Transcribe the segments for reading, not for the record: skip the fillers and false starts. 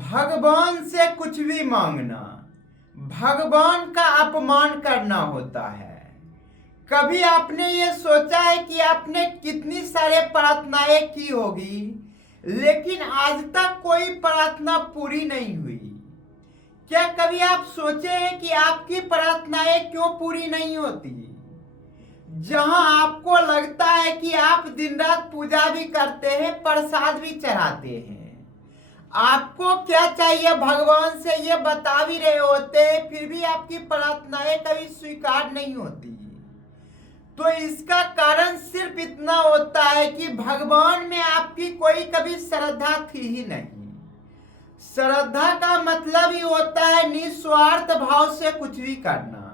भगवान से कुछ भी मांगना भगवान का अपमान करना होता है। कभी आपने ये सोचा है कि आपने कितनी सारे प्रार्थनाएं की होगी, लेकिन आज तक कोई प्रार्थना पूरी नहीं हुई? क्या कभी आप सोचे हैं कि आपकी प्रार्थनाएं क्यों पूरी नहीं होती? जहां आपको लगता है कि आप दिन रात पूजा भी करते हैं, प्रसाद भी चढ़ाते हैं, आपको क्या चाहिए भगवान से ये बता भी रहे होते हैं, फिर भी आपकी प्रार्थनाएं कभी स्वीकार नहीं होती। तो इसका कारण सिर्फ इतना होता है कि भगवान में आपकी कोई कभी श्रद्धा थी ही नहीं। श्रद्धा का मतलब ही होता है निस्वार्थ भाव से कुछ भी करना।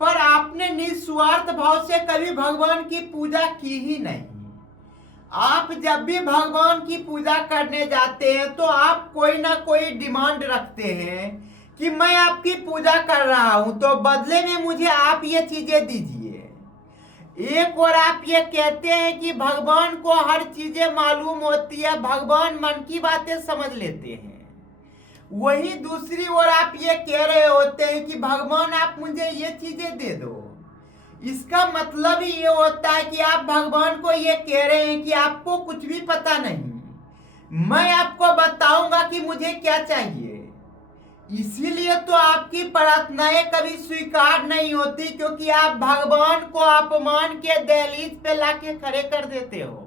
पर आपने निस्वार्थ भाव से कभी भगवान की पूजा की ही नहीं। आप जब भी भगवान की पूजा करने जाते हैं तो आप कोई ना कोई डिमांड रखते हैं कि मैं आपकी पूजा कर रहा हूं, तो बदले में मुझे आप ये चीजें दीजिए। एक और आप ये कहते हैं कि भगवान को हर चीजें मालूम होती है, भगवान मन की बातें समझ लेते हैं। वही दूसरी ओर आप ये कह रहे होते हैं कि भगवान आप मुझे ये चीजें दे दो। इसका मतलब ही ये होता है कि आप भगवान को ये कह रहे हैं कि आपको कुछ भी पता नहीं, मैं आपको बताऊंगा कि मुझे क्या चाहिए। इसीलिए तो आपकी प्रार्थनाएं कभी स्वीकार नहीं होती, क्योंकि आप भगवान को अपमान के दहलीज पे लाके खड़े कर देते हो।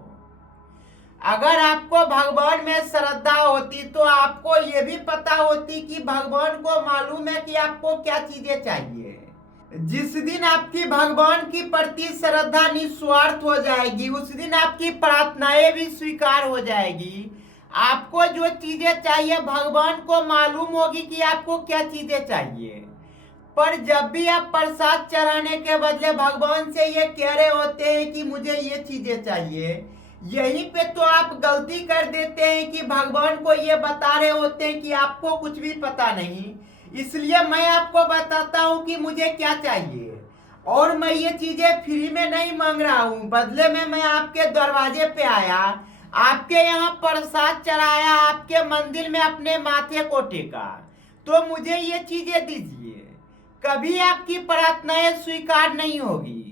अगर आपको भगवान में श्रद्धा होती तो आपको ये भी पता होती कि भगवान को मालूम है कि आपको क्या चीजें चाहिए। जिस दिन आपकी भगवान की प्रति श्रद्धा निस्वार्थ हो जाएगी, उस दिन आपकी प्रार्थनाएं भी स्वीकार हो जाएगी। आपको जो चीजें चाहिए भगवान को मालूम होगी कि आपको क्या चीजें चाहिए। पर जब भी आप प्रसाद चढ़ाने के बदले भगवान से ये कह रहे होते हैं कि मुझे ये चीजें चाहिए, यहीं पे तो आप गलती कर देते हैं कि भगवान को ये बता रहे होते हैं कि आपको कुछ भी पता नहीं, इसलिए मैं आपको बताता हूं कि मुझे क्या चाहिए। और मैं ये चीजें फ्री में नहीं मांग रहा हूं, बदले में मैं आपके दरवाजे पे आया, आपके यहाँ प्रसाद चढ़ाया, आपके मंदिर में अपने माथे को टेका, तो मुझे ये चीजें दीजिए। कभी आपकी प्रार्थनाएं स्वीकार नहीं होगी।